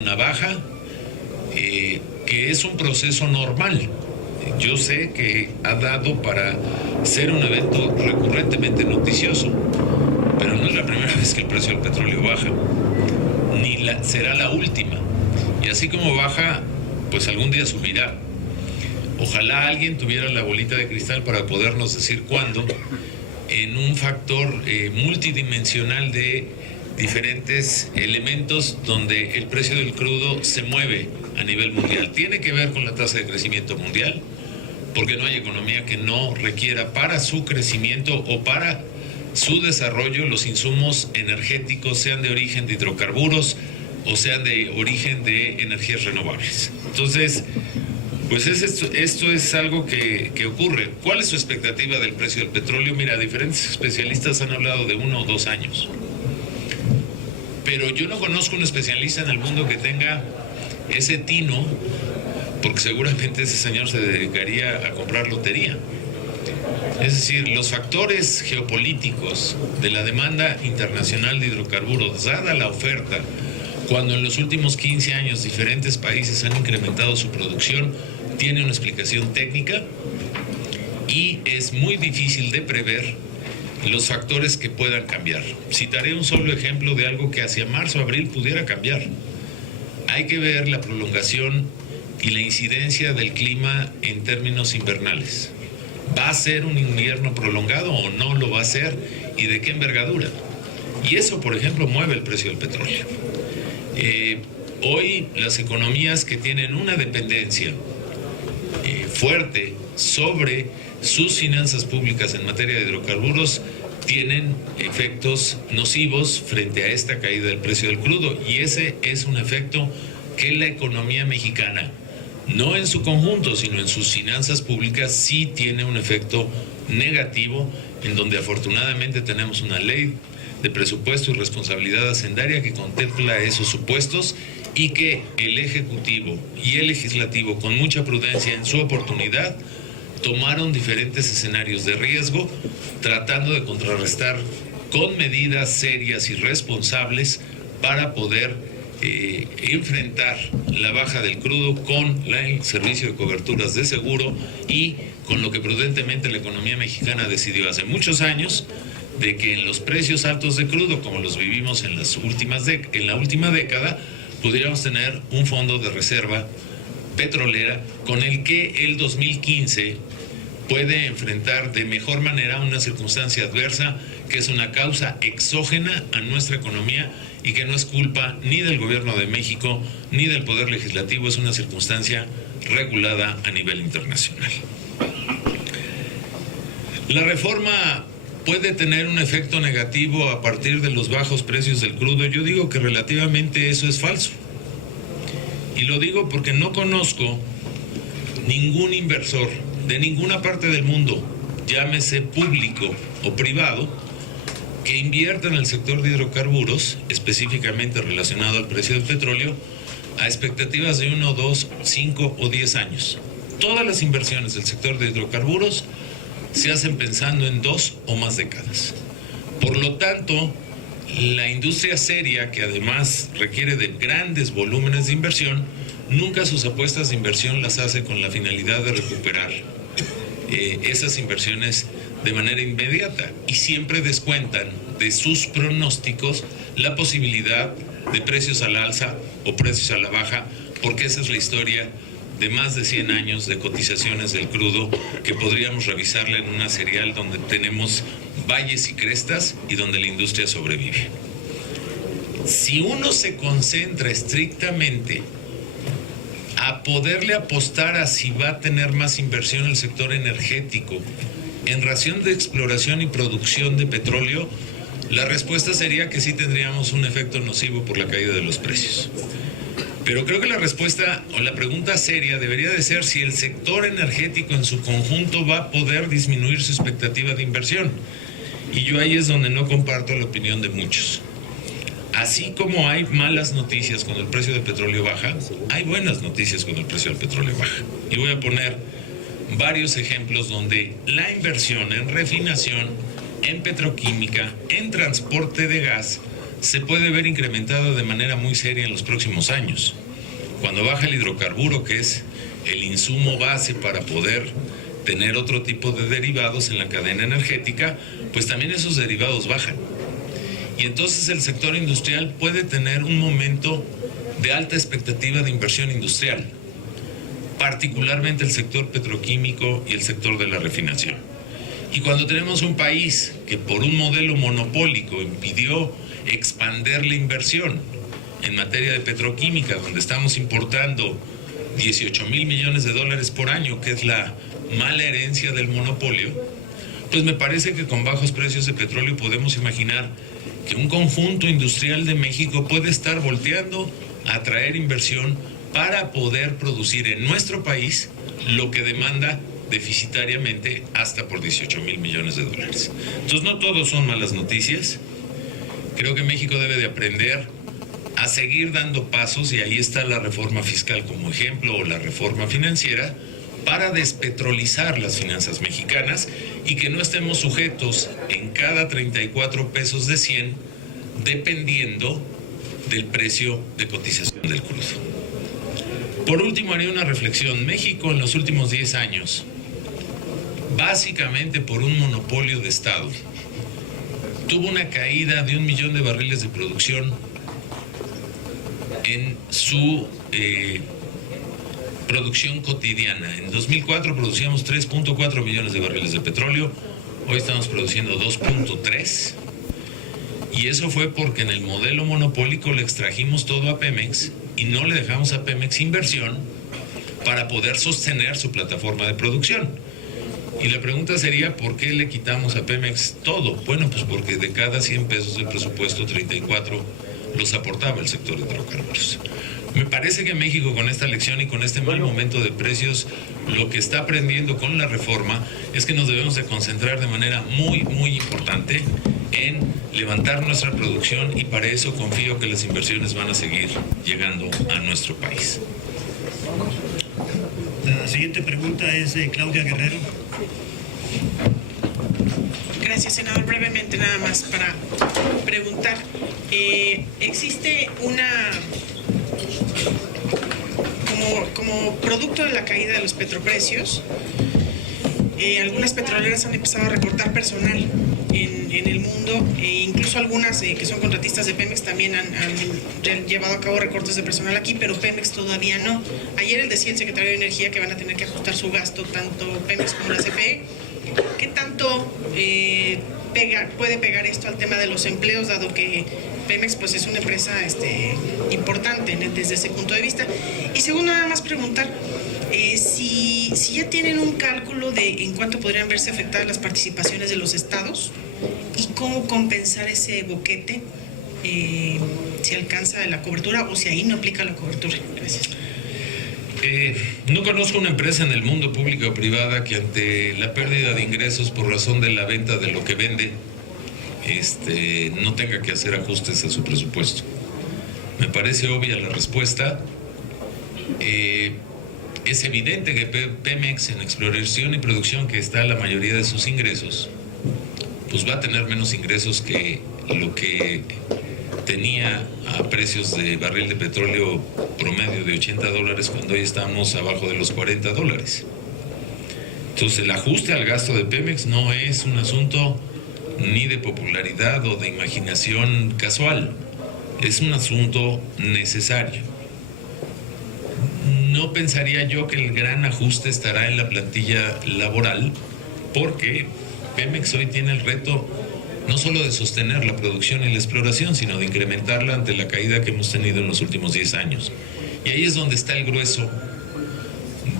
una baja, que es un proceso normal. Yo sé que ha dado para ser un evento recurrentemente noticioso, pero no es la primera vez que el precio del petróleo baja, ni será la última. Y así como baja, pues algún día subirá. Ojalá alguien tuviera la bolita de cristal para podernos decir cuándo, en un factor multidimensional de diferentes elementos donde el precio del crudo se mueve a nivel mundial. Tiene que ver con la tasa de crecimiento mundial, porque no hay economía que no requiera para su crecimiento o para su desarrollo los insumos energéticos, sean de origen de hidrocarburos o sean de origen de energías renovables. Entonces, pues esto es algo que ocurre. ¿Cuál es su expectativa del precio del petróleo? Mira, diferentes especialistas han hablado de 1 o 2 años. Pero yo no conozco un especialista en el mundo que tenga ese tino, porque seguramente ese señor se dedicaría a comprar lotería. Es decir, los factores geopolíticos de la demanda internacional de hidrocarburos, dada la oferta, cuando en los últimos 15 años diferentes países han incrementado su producción, tiene una explicación técnica y es muy difícil de prever los factores que puedan cambiar. Citaré un solo ejemplo de algo que hacia marzo o abril pudiera cambiar. Hay que ver la prolongación y la incidencia del clima en términos invernales. ¿Va a ser un invierno prolongado o no lo va a ser? ¿Y de qué envergadura? Y eso, por ejemplo, mueve el precio del petróleo. Hoy las economías que tienen una dependencia fuerte sobre sus finanzas públicas en materia de hidrocarburos tienen efectos nocivos frente a esta caída del precio del crudo, y ese es un efecto que la economía mexicana, no en su conjunto, sino en sus finanzas públicas, sí tiene un efecto negativo, en donde afortunadamente tenemos una ley de presupuesto y responsabilidad hacendaria que contempla esos supuestos, y que el Ejecutivo y el Legislativo, con mucha prudencia en su oportunidad, tomaron diferentes escenarios de riesgo, tratando de contrarrestar con medidas serias y responsables para poder enfrentar la baja del crudo con el servicio de coberturas de seguro y con lo que prudentemente la economía mexicana decidió hace muchos años, de que en los precios altos de crudo, como los vivimos en la última década, pudiéramos tener un fondo de reserva petrolera con el que el 2015 puede enfrentar de mejor manera una circunstancia adversa, que es una causa exógena a nuestra economía y que no es culpa ni del gobierno de México ni del Poder Legislativo, es una circunstancia regulada a nivel internacional. La reforma puede tener un efecto negativo a partir de los bajos precios del crudo. Yo digo que relativamente eso es falso. Y lo digo porque no conozco ningún inversor de ninguna parte del mundo, llámese público o privado, que invierta en el sector de hidrocarburos, específicamente relacionado al precio del petróleo, a expectativas de 1, 2, 5 o 10 años. Todas las inversiones del sector de hidrocarburos se hacen pensando en 2 o más décadas. Por lo tanto, la industria seria, que además requiere de grandes volúmenes de inversión, nunca sus apuestas de inversión las hace con la finalidad de recuperar esas inversiones de manera inmediata, y siempre descuentan de sus pronósticos la posibilidad de precios al alza o precios a la baja, porque esa es la historia de más de 100 años de cotizaciones del crudo, que podríamos revisarla en una serial donde tenemos valles y crestas y donde la industria sobrevive. Si uno se concentra estrictamente a poderle apostar a si va a tener más inversión en el sector energético en razón de exploración y producción de petróleo, la respuesta sería que sí tendríamos un efecto nocivo por la caída de los precios. Pero creo que la respuesta o la pregunta seria debería de ser si el sector energético en su conjunto va a poder disminuir su expectativa de inversión. Y yo ahí es donde no comparto la opinión de muchos. Así como hay malas noticias cuando el precio del petróleo baja, hay buenas noticias cuando el precio del petróleo baja. Y voy a poner varios ejemplos donde la inversión en refinación, en petroquímica, en transporte de gas, se puede ver incrementada de manera muy seria en los próximos años. Cuando baja el hidrocarburo, que es el insumo base para poder tener otro tipo de derivados en la cadena energética, pues también esos derivados bajan. Y entonces el sector industrial puede tener un momento de alta expectativa de inversión industrial, particularmente el sector petroquímico y el sector de la refinación. Y cuando tenemos un país que por un modelo monopólico impidió expandir la inversión en materia de petroquímica, donde estamos importando 18,000 millones de dólares por año, que es la mala herencia del monopolio, pues me parece que con bajos precios de petróleo podemos imaginar que un conjunto industrial de México puede estar volteando a atraer inversión para poder producir en nuestro país lo que demanda deficitariamente hasta por 18,000 millones de dólares. Entonces no todos son malas noticias. Creo que México debe de aprender a seguir dando pasos, y ahí está la reforma fiscal como ejemplo, o la reforma financiera, para despetrolizar las finanzas mexicanas y que no estemos sujetos en cada 34 pesos de 100 dependiendo del precio de cotización del crudo. Por último, haré una reflexión. México en los últimos 10 años, básicamente por un monopolio de Estado, tuvo una caída de 1 millón de barriles de producción en su producción cotidiana. En 2004 producíamos 3.4 millones de barriles de petróleo, hoy estamos produciendo 2.3, y eso fue porque en el modelo monopólico le extrajimos todo a Pemex y no le dejamos a Pemex inversión para poder sostener su plataforma de producción. Y la pregunta sería, ¿por qué le quitamos a Pemex todo? Bueno, pues porque de cada 100 pesos del presupuesto, 34 los aportaba el sector de hidrocarburos. Me parece que México, con esta lección y con este mal momento de precios, lo que está aprendiendo con la reforma es que nos debemos de concentrar de manera muy, muy importante en levantar nuestra producción, y para eso confío que las inversiones van a seguir llegando a nuestro país. La siguiente pregunta es de Claudia Guerrero. Gracias, senador. Brevemente, nada más para preguntar. Existe una... Como producto de la caída de los petroprecios, algunas petroleras han empezado a recortar personal en el mundo, e incluso algunas que son contratistas de Pemex también han llevado a cabo recortes de personal aquí, pero Pemex todavía no. Ayer decía el secretario de Energía que van a tener que ajustar su gasto, tanto Pemex como la CFE. ¿Qué tanto puede pegar esto al tema de los empleos, dado que Pemex pues es una empresa importante desde ese punto de vista? Y segundo, nada más preguntar si ya tienen un cálculo de en cuánto podrían verse afectadas las participaciones de los estados y cómo compensar ese boquete, si alcanza la cobertura o si ahí no aplica la cobertura. Gracias. No conozco una empresa en el mundo público o privada que ante la pérdida de ingresos por razón de la venta de lo que vende, no tenga que hacer ajustes a su presupuesto. Me parece obvia la respuesta. Es evidente que Pemex, en exploración y producción, que está la mayoría de sus ingresos, pues va a tener menos ingresos que lo que tenía a precios de barril de petróleo promedio de $80 cuando hoy estamos abajo de los $40. Entonces el ajuste al gasto de Pemex no es un asunto ni de popularidad o de imaginación casual, es un asunto necesario. No pensaría yo que el gran ajuste estará en la plantilla laboral, porque Pemex hoy tiene el reto no solo de sostener la producción y la exploración, sino de incrementarla ante la caída que hemos tenido en los últimos 10 años. Y ahí es donde está el grueso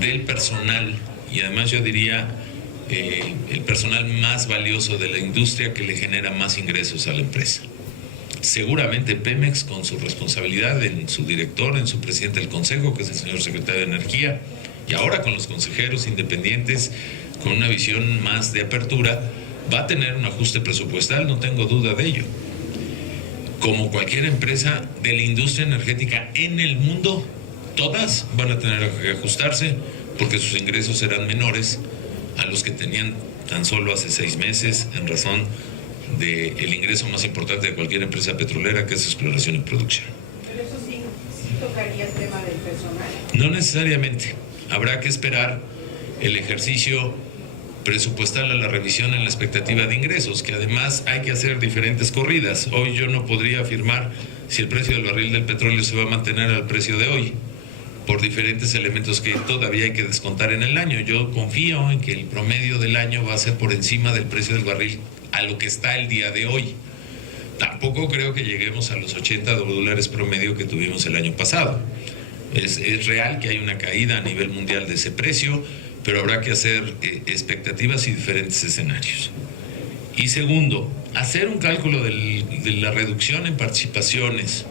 del personal, y además yo diría el personal más valioso de la industria, que le genera más ingresos a la empresa. Seguramente Pemex, con su responsabilidad en su director, en su presidente del consejo, que es el señor secretario de Energía, y ahora con los consejeros independientes, con una visión más de apertura, va a tener un ajuste presupuestal, no tengo duda de ello. Como cualquier empresa de la industria energética en el mundo, todas van a tener que ajustarse porque sus ingresos serán menores a los que tenían tan solo hace 6 meses en razón del ingreso más importante de cualquier empresa petrolera, que es exploración y producción. Pero eso sí tocaría el tema del personal. No necesariamente. Habrá que esperar el ejercicio presupuestal a la revisión en la expectativa de ingresos, que además hay que hacer diferentes corridas. Hoy yo no podría afirmar si el precio del barril del petróleo se va a mantener al precio de hoy, por diferentes elementos que todavía hay que descontar en el año. Yo confío en que el promedio del año va a ser por encima del precio del barril a lo que está el día de hoy. Tampoco creo que lleguemos a los $80 promedio que tuvimos el año pasado. Es real que hay una caída a nivel mundial de ese precio, pero habrá que hacer expectativas y diferentes escenarios. Y segundo, hacer un cálculo de la reducción en participaciones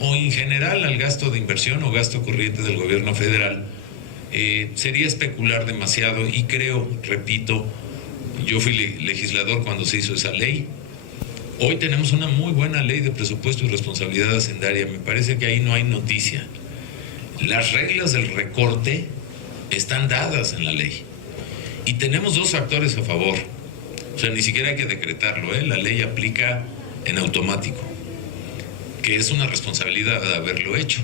o en general al gasto de inversión o gasto corriente del gobierno federal sería especular demasiado, y creo, repito, yo fui legislador cuando se hizo esa ley. Hoy tenemos una muy buena ley de presupuesto y responsabilidad hacendaria. Me parece que ahí no hay noticia. Las reglas del recorte están dadas en la ley y tenemos dos factores a favor. O sea, ni siquiera hay que decretarlo, la ley aplica en automático, que es una responsabilidad de haberlo hecho.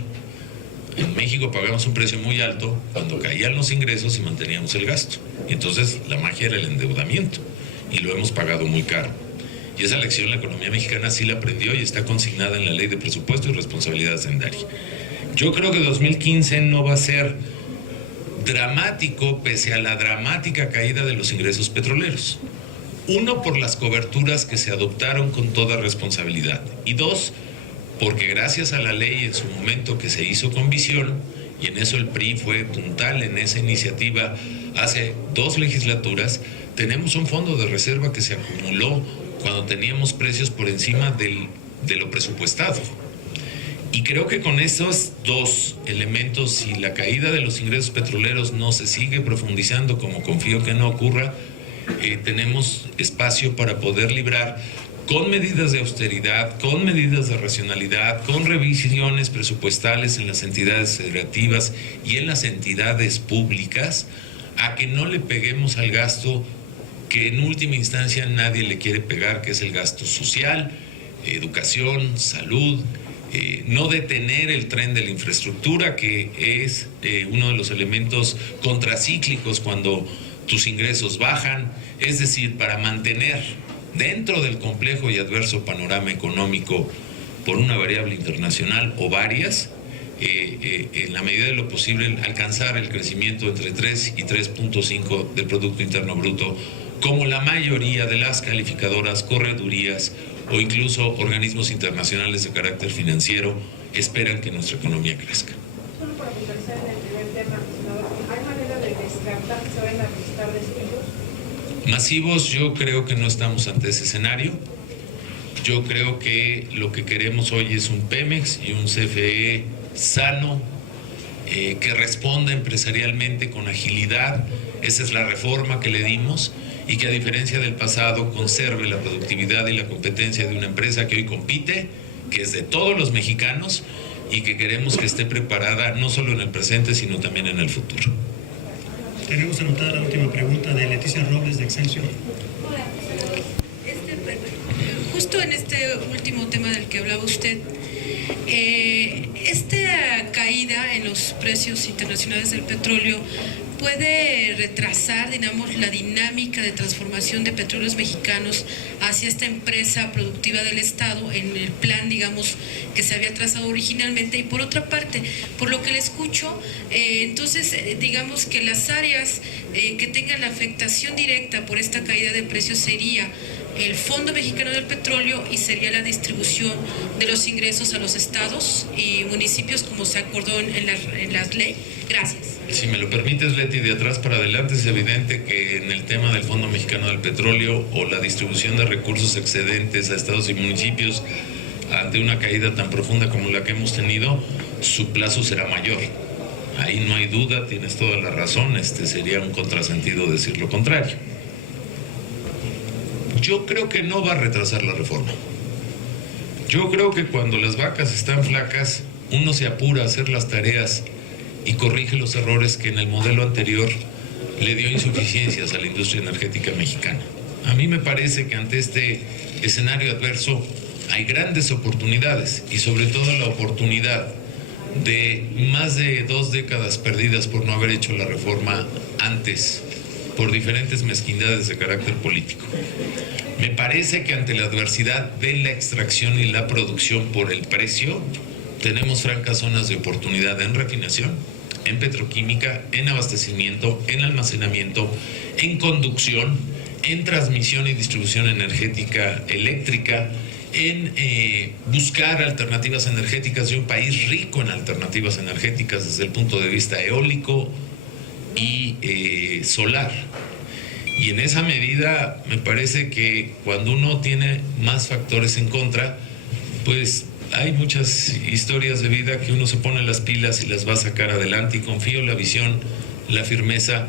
En México pagamos un precio muy alto cuando caían los ingresos y manteníamos el gasto. Y entonces la magia era el endeudamiento, y lo hemos pagado muy caro. Y esa lección la economía mexicana sí la aprendió y está consignada en la ley de presupuesto y responsabilidad hacendaria. Yo creo que 2015 no va a ser dramático pese a la dramática caída de los ingresos petroleros. Uno, por las coberturas que se adoptaron con toda responsabilidad. Y dos, porque gracias a la ley en su momento que se hizo con visión, y en eso el PRI fue puntal en esa iniciativa hace 2 legislaturas, tenemos un fondo de reserva que se acumuló cuando teníamos precios por encima de lo presupuestado. Y creo que con esos dos elementos, si la caída de los ingresos petroleros no se sigue profundizando, como confío que no ocurra, tenemos espacio para poder librar, con medidas de austeridad, con medidas de racionalidad, con revisiones presupuestales en las entidades federativas y en las entidades públicas, a que no le peguemos al gasto que en última instancia nadie le quiere pegar, que es el gasto social, educación, salud. No detener el tren de la infraestructura, que es uno de los elementos contracíclicos cuando tus ingresos bajan, es decir, para mantener dentro del complejo y adverso panorama económico por una variable internacional o varias, en la medida de lo posible alcanzar el crecimiento entre 3 y 3.5 del Producto Interno Bruto, como la mayoría de las calificadoras, corredurías o incluso organismos internacionales de carácter financiero esperan que nuestra economía crezca. Solo para puntualizar en el primer tema, senador, ¿hay manera de descartar que se vayan a registrar despidos? Masivos, yo creo que no estamos ante ese escenario. Yo creo que lo que queremos hoy es un Pemex y un CFE sano, que responda empresarialmente con agilidad. Esa es la reforma que le dimos, y que a diferencia del pasado conserve la productividad y la competencia de una empresa que hoy compite, que es de todos los mexicanos, y que queremos que esté preparada no solo en el presente, sino también en el futuro. Tenemos anotada la última pregunta de Leticia Robles de Excelsior. Justo en este último tema del que hablaba usted, esta caída en los precios internacionales del petróleo puede retrasar, digamos, la dinámica de transformación de Petróleos Mexicanos hacia esta empresa productiva del Estado en el plan, digamos, que se había trazado originalmente. Y por otra parte, por lo que le escucho, entonces, digamos que las áreas que tengan la afectación directa por esta caída de precios sería el Fondo Mexicano del Petróleo y sería la distribución de los ingresos a los estados y municipios como se acordó en las leyes. Gracias. Si me lo permites, Leti, de atrás para adelante, es evidente que en el tema del Fondo Mexicano del Petróleo o la distribución de recursos excedentes a estados y municipios ante una caída tan profunda como la que hemos tenido, su plazo será mayor. Ahí no hay duda, tienes toda la razón, sería un contrasentido decir lo contrario. Yo creo que no va a retrasar la reforma. Yo creo que cuando las vacas están flacas, uno se apura a hacer las tareas y corrige los errores que en el modelo anterior le dio insuficiencias a la industria energética mexicana. A mí me parece que ante este escenario adverso hay grandes oportunidades, y sobre todo la oportunidad de más de 2 décadas perdidas por no haber hecho la reforma antes, por diferentes mezquindades de carácter político. Me parece que ante la adversidad de la extracción y la producción por el precio, tenemos francas zonas de oportunidad en refinación, en petroquímica, en abastecimiento, en almacenamiento, en conducción, en transmisión y distribución energética eléctrica, en buscar alternativas energéticas de un país rico en alternativas energéticas desde el punto de vista eólico y solar. Y en esa medida me parece que cuando uno tiene más factores en contra, pues hay muchas historias de vida que uno se pone las pilas y las va a sacar adelante, y confío en la visión, la firmeza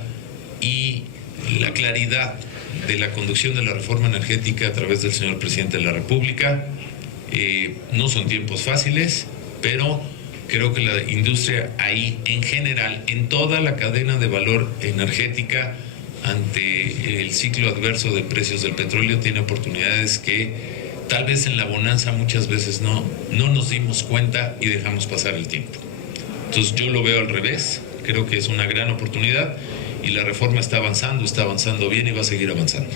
y la claridad de la conducción de la reforma energética a través del señor presidente de la República. No son tiempos fáciles, pero creo que la industria ahí en general, en toda la cadena de valor energética, ante el ciclo adverso de precios del petróleo, tiene oportunidades que tal vez en la bonanza muchas veces no nos dimos cuenta y dejamos pasar el tiempo. Entonces yo lo veo al revés, creo que es una gran oportunidad y la reforma está avanzando bien y va a seguir avanzando.